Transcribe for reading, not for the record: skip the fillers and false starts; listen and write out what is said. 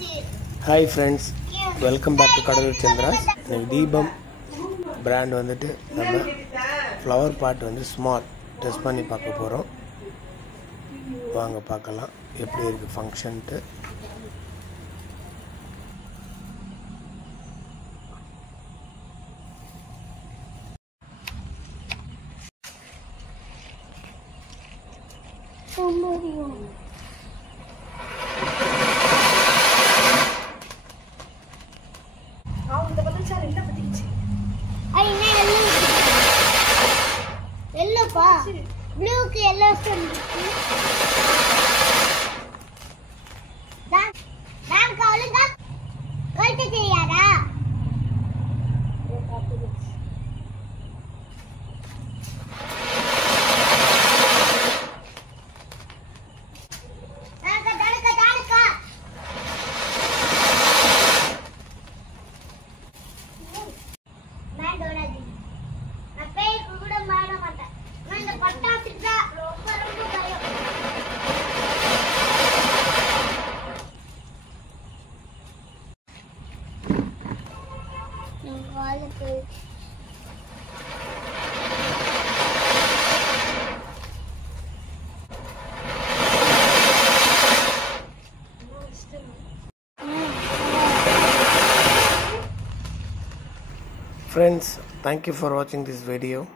Hi friends, welcome back to Kadalur Chandras. Deepam brand வந்துட்டு நம்ம flower pot வந்து small test பண்ணி பார்க்க போறோம். வாங்க பார்க்கலாம் எப்படி இருக்கு ஃபங்க்ஷன்ட்டு. Blue ke yellow dan kaulunga kalte cheyara dadka man dona ji appe kuda maada mata nanda patta sidda romba bayam Friends, thank you for watching this video.